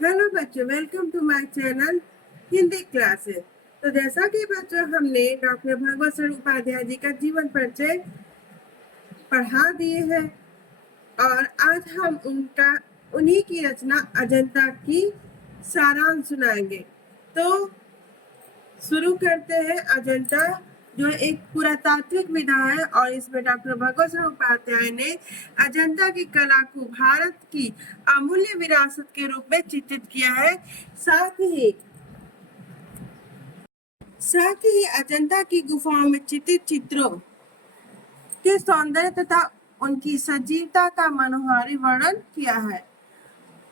Hello बच्चों, welcome to my channel Hindi classes. तो जैसा कि बच्चों हमने डॉक्टर भगवत शरण उपाध्याय जी का जीवन परिचय पढ़ा दिए हैं और आज हम उन्हीं की रचना अजंता की सारांश सुनाएंगे। तो शुरू करते हैं। अजंता जो एक पुरातात्विक विधा है और इसमें डॉक्टर भगवत शरण उपाध्याय ने अजंता की कला को भारत की अमूल्य विरासत के रूप में चित्रित किया है। साथ ही अजंता की गुफाओं में चित्रित चित्रों के सौंदर्य तथा उनकी सजीवता का मनोहारी वर्णन किया है।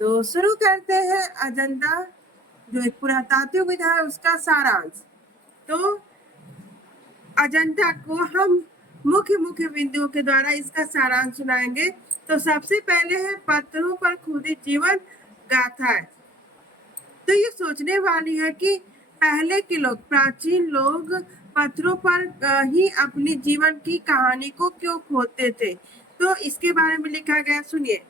तो शुरू करते हैं। अजंता जो एक पुरातात्विक विधा है उसका सारांश। तो अजंता को हम मुख्य बिंदुओं के द्वारा इसका सारांश सुनाएंगे। तो सबसे पहले है पत्थरों पर खुदी जीवन गाथा। तो ये सोचने वाली है कि पहले के लोग, प्राचीन लोग पत्थरों पर ही अपनी जीवन की कहानी को क्यों खोदते थे। तो इसके बारे में लिखा गया, सुनिए।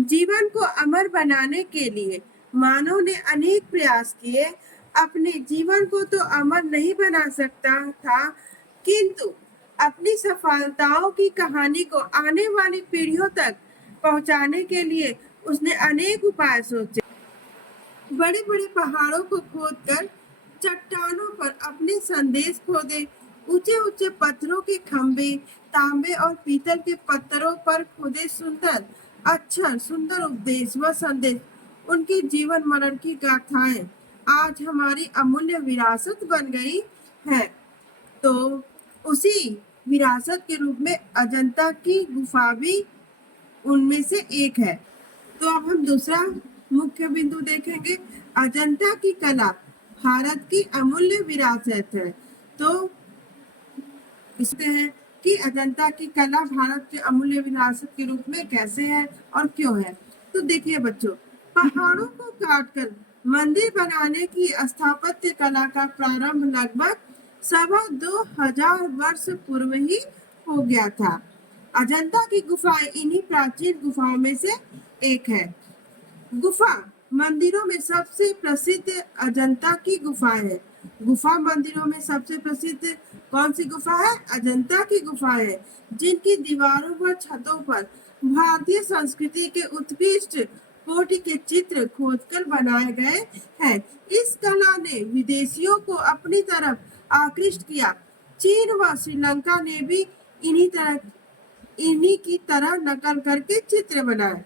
जीवन को अमर बनाने के लिए मानव ने अनेक प्रयास किए। अपने जीवन को तो अमर नहीं बना सकता था, किंतु अपनी सफलताओं की कहानी को आने वाली पीढ़ियों तक पहुंचाने के लिए उसने अनेक उपाय सोचे। बड़े बड़े पहाड़ों को खोदकर चट्टानों पर अपने संदेश खोदे। ऊंचे ऊंचे पत्थरों के खंभे, तांबे और पीतल के पत्थरों पर खोदे सुंदर अक्षर, सुंदर उपदेश व संदेश। उनके जीवन मरण की गाथाएं आज हमारी अमूल्य विरासत बन गई है। तो उसी विरासत के रूप में अजंता की गुफा भी उनमें से एक है। तो अब हम दूसरा मुख्य बिंदु देखेंगे। अजंता की कला भारत की अमूल्य विरासत है। तो इसमें है कि अजंता की कला भारत के अमूल्य विरासत के रूप में कैसे है और क्यों है। तो देखिए बच्चों, पहाड़ों को काटकर मंदिर बनाने की स्थापत्य कला का प्रारंभ लगभग 2,500 वर्ष पूर्व ही हो गया था। अजंता की गुफाएं इन्हीं प्राचीन गुफाओं में से एक है। गुफा मंदिरों में सबसे प्रसिद्ध अजंता की गुफा है। गुफा मंदिरों में सबसे प्रसिद्ध कौन सी गुफा है? अजंता की गुफा है, जिनकी दीवारों व छतों पर भारतीय संस्कृति के उत्कृष्ट कोटि के चित्र खोदकर बनाए गए हैं। इस कला ने विदेशियों को अपनी तरफ आकृष्ट किया। चीन व श्रीलंका ने भी इन्हीं की तरह नकल करके चित्र बनाए।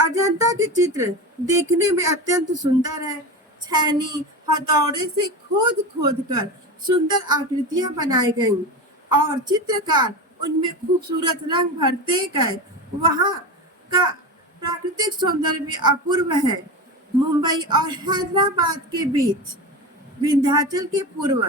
अजंता के चित्र देखने में अत्यंत सुंदर है। छैनी हथौड़े से खोद खोद कर सुंदर आकृतियां बनाई गईं और चित्रकार उनमें खूबसूरत रंग भरते गए। वहां का प्राकृतिक सौंदर्य भी अपूर्व है। मुंबई और हैदराबाद के बीच विंध्याचल के पूर्व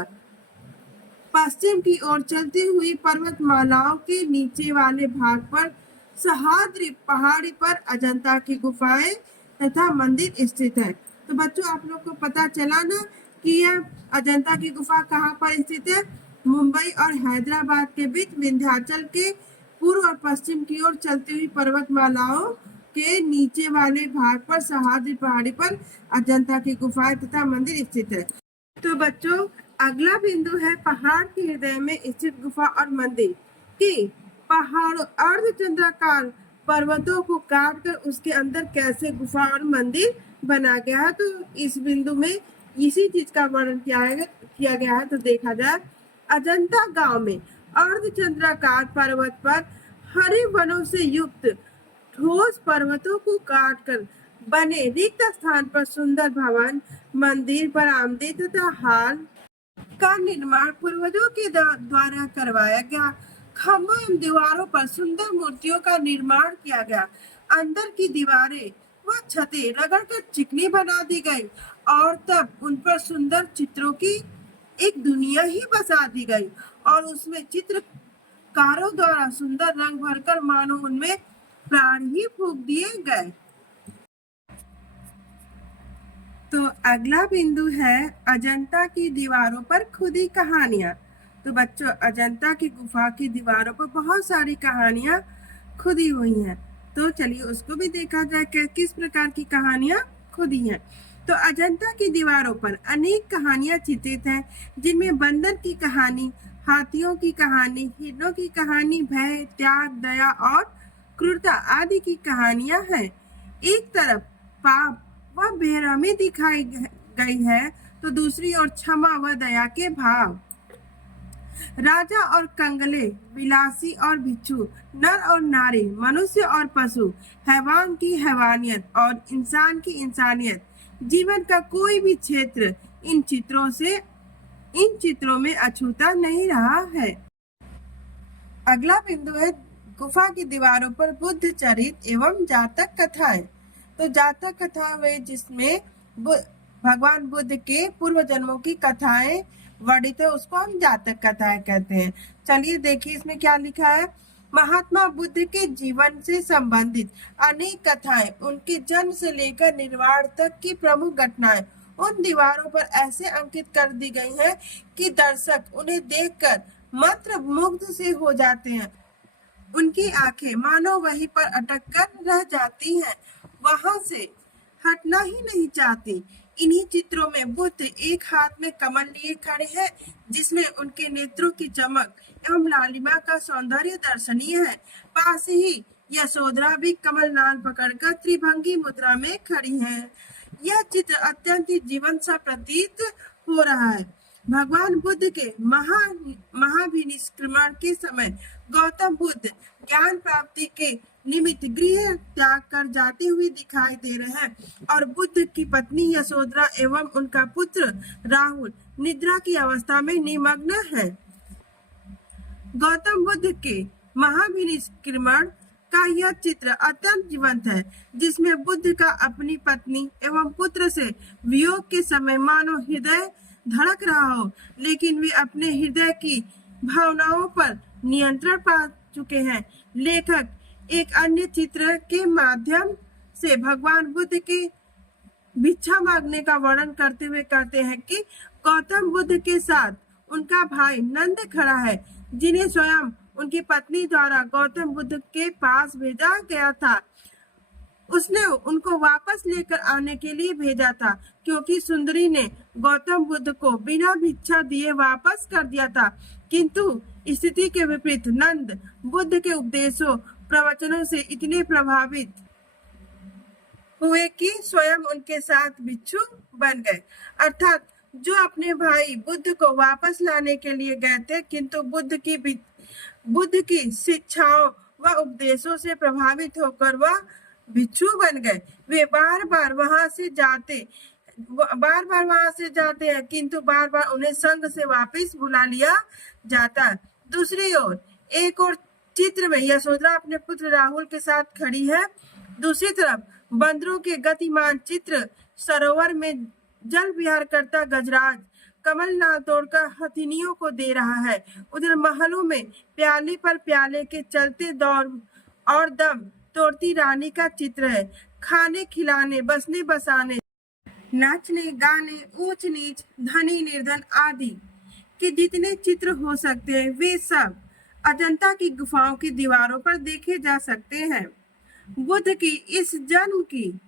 पश्चिम की ओर चलती हुई पर्वतमालाओं के नीचे वाले भाग पर सह्याद्री पहाड़ी पर अजंता की गुफाएं तथा मंदिर स्थित है। तो बच्चों, आप लोग को पता चला ना कि यह अजंता की गुफा कहाँ पर स्थित है? मुंबई और हैदराबाद के बीच विंध्याचल के पूर्व और पश्चिम की ओर चलती हुई पर्वतमालाओं के नीचे वाले भाग पर सह्याद्री पहाड़ी पर अजंता की गुफाएं तथा मंदिर स्थित है। तो बच्चों, अगला बिंदु है पहाड़ के हृदय में स्थित गुफा और मंदिर। कि पहाड़ अर्धचंद्राकार पर्वतों को काट कर उसके अंदर कैसे गुफा और मंदिर बना गया है। तो इस बिंदु में इसी चीज का वर्णन किया गया है। तो देखा जाए, अजंता गांव में अर्धचंद्राकार पर्वत पर हरे वनों से युक्त ठोस पर्वतों को काटकर बने रिक्त स्थान पर सुंदर भवन, मंदिर, बरामदे तथा हाल का निर्माण पूर्वजों के द्वारा करवाया गया। खंभों एवं दीवारों पर सुंदर मूर्तियों का निर्माण किया गया। अंदर की दीवारें व छतें रगड़कर चिकनी बना दी गई और तब उन पर सुंदर चित्रों की एक दुनिया ही बसा दी गई और उसमें चित्रकारों द्वारा सुंदर रंग भरकर मानो उनमें प्राण ही फूंक दिए गए। तो अगला बिंदु है अजंता की दीवारों पर खुदी कहानियां। तो बच्चों, अजंता की गुफा की दीवारों पर बहुत सारी कहानियां खुदी हुई हैं। तो चलिए उसको भी देखा जाए कि किस प्रकार की कहानियां खुदी हैं। तो अजंता की दीवारों पर अनेक कहानियां चित्रित हैं, जिनमें बंदर की कहानी, हाथियों की कहानी, हिरणों की कहानी, भय, त्याग, दया और क्रूरता आदि की कहानियां हैं। एक तरफ पाप व बेरहमी दिखाई गई है, तो दूसरी ओर क्षमा व दया के भाव। राजा और कंगले, विलासी और भिक्षु, नर और नारी, मनुष्य और पशु, हैवान की हैवानियत और इंसान की इंसानियत, जीवन का कोई भी क्षेत्र इन चित्रों में अछूता नहीं रहा है। अगला बिंदु है गुफा की दीवारों पर बुद्ध चरित एवं जातक कथाएं। तो जातक कथा वे जिसमें भगवान बुद्ध के पूर्व जन्मों की कथाएं वर्णित है, उसको हम जातक कथाएं कहते हैं। चलिए देखिए इसमें क्या लिखा है। महात्मा बुद्ध के जीवन से संबंधित अनेक कथाएं, उनके जन्म से लेकर निर्वाण तक की प्रमुख घटनाएं उन दीवारों पर ऐसे अंकित कर दी गई हैं कि दर्शक उन्हें देखकर मंत्र मुग्ध से हो जाते हैं। उनकी आंखें मानो वहीं पर अटक कर रह जाती हैं, वहां से हटना ही नहीं चाहती। इन्हीं चित्रों में बुद्ध एक हाथ में कमल लिए खड़े हैं, जिसमें उनके नेत्रों की चमक एवं लालिमा का सौंदर्य दर्शनीय है। पास ही यशोधरा भी कमल नाल पकड़कर त्रिभंगी मुद्रा में खड़ी है। यह चित्र अत्यंत जीवंत सा प्रतीत हो रहा है। भगवान बुद्ध के महाभिनिष्क्रमण के समय गौतम बुद्ध ज्ञान प्राप्ति के निमित्त गृह त्याग कर जाते हुए दिखाई दे रहे हैं, और बुद्ध की पत्नी यशोधरा एवं उनका पुत्र राहुल निद्रा की अवस्था में निमग्न है। गौतम बुद्ध के महाभिनिष्क्रमण का यह चित्र अत्यंत जीवंत है, जिसमें बुद्ध का अपनी पत्नी एवं पुत्र से वियोग के समय मानो हृदय धड़क रहा हो, लेकिन वे अपने हृदय की भावनाओं पर नियंत्रण पा चुके हैं। लेखक एक अन्य चित्र के माध्यम से भगवान बुद्ध के भिक्षा मांगने का वर्णन करते हुए कहते हैं कि गौतम बुद्ध के साथ उनका भाई नंद खड़ा है, जिन्हें स्वयं उनकी पत्नी द्वारा गौतम बुद्ध के पास भेजा गया था। उसने उनको वापस लेकर आने के लिए भेजा था, क्योंकि सुंदरी ने गौतम बुद्ध को बिना भिक्षा दिए वापस कर दिया था। किंतु स्थिति के विपरीत नंद बुद्ध के उपदेशों प्रवचनों से इतने प्रभावित हुए कि स्वयं उनके साथ भिक्षु बन गए। अर्थात जो अपने भाई बुद्ध को वापस लाने के लिए गए थे, किंतु बुद्ध की शिक्षाओं व उपदेशों से प्रभावित होकर वह भिक्षु बन गए। वे बार बार वहां से जाते हैं, किंतु बार बार उन्हें संघ से वापस बुला लिया जाता। दूसरी ओर एक और चित्र में यशोधरा अपने पुत्र राहुल के साथ खड़ी है। दूसरी तरफ बंदरों के गतिमान चित्र सरोवर में जल विहार करता गजराज कमल नाल तोड़कर हथिनियों को दे रहा है। उधर महलों में प्याले पर प्याले के चलते दौर और दम तोड़ती रानी का चित्र है। खाने खिलाने, बसने बसाने, नाचने गाने, ऊंच नीच, धनी निर्धन आदि के जितने चित्र हो सकते हैं, वे सब अजंता की गुफाओं की दीवारों पर देखे जा सकते हैं। बुद्ध की इस जन्म की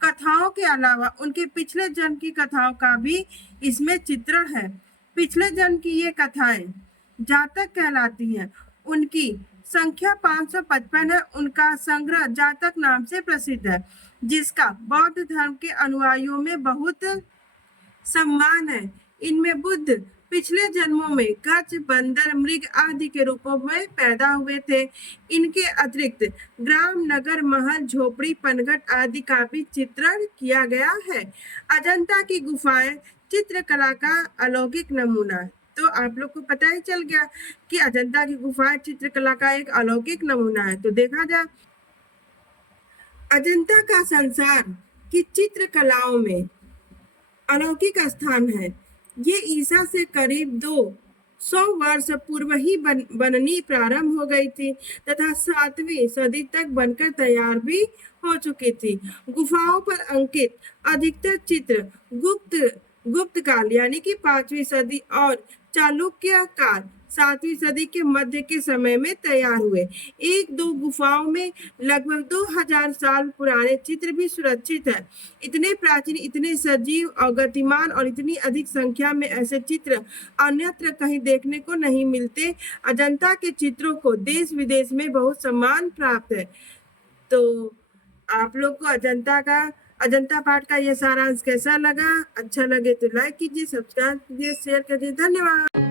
कथाओं के अलावा उनके पिछले जन्म की कथाओं का भी इसमें चित्रण है। पिछले जन्म की ये कथाएं जातक कहलाती हैं। उनकी संख्या 555 है। उनका संग्रह जातक नाम से प्रसिद्ध है, जिसका बौद्ध धर्म के अनुयायियों में बहुत सम्मान है। इनमें बुद्ध पिछले जन्मों में गज, बंदर, मृग आदि के रूपों में पैदा हुए थे। इनके अतिरिक्त ग्राम, नगर, महल, झोपड़ी, पनघट आदि का भी चित्रण किया गया है। अजंता की गुफाएं चित्रकला का अलौकिक नमूना है। तो आप लोग को पता ही चल गया कि अजंता की गुफाएं चित्रकला का एक अलौकिक नमूना है। तो देखा जाए, अजंता का संसार की चित्रकलाओं में अलौकिक स्थान है। ये ईसा से करीब 200 वर्ष पूर्व ही बननी प्रारंभ हो गई थी तथा 7वीं सदी तक बनकर तैयार भी हो चुकी थी। गुफाओं पर अंकित अधिकतर चित्र गुप्त काल यानी कि 5वीं सदी और चालुक्य काल 7वीं सदी के मध्य के समय में तैयार हुए। एक दो गुफाओं में लगभग 2000 साल पुराने चित्र भी सुरक्षित है। इतने प्राचीन, इतने सजीव और गतिमान और इतनी अधिक संख्या में ऐसे चित्र अन्यत्र कहीं देखने को नहीं मिलते। अजंता के चित्रों को देश विदेश में बहुत सम्मान प्राप्त है। तो आप लोग को अजंता पाठ का ये सारांश कैसा लगा? अच्छा लगे तो लाइक कीजिए, सब्सक्राइब कीजिए, शेयर कीजिए। धन्यवाद।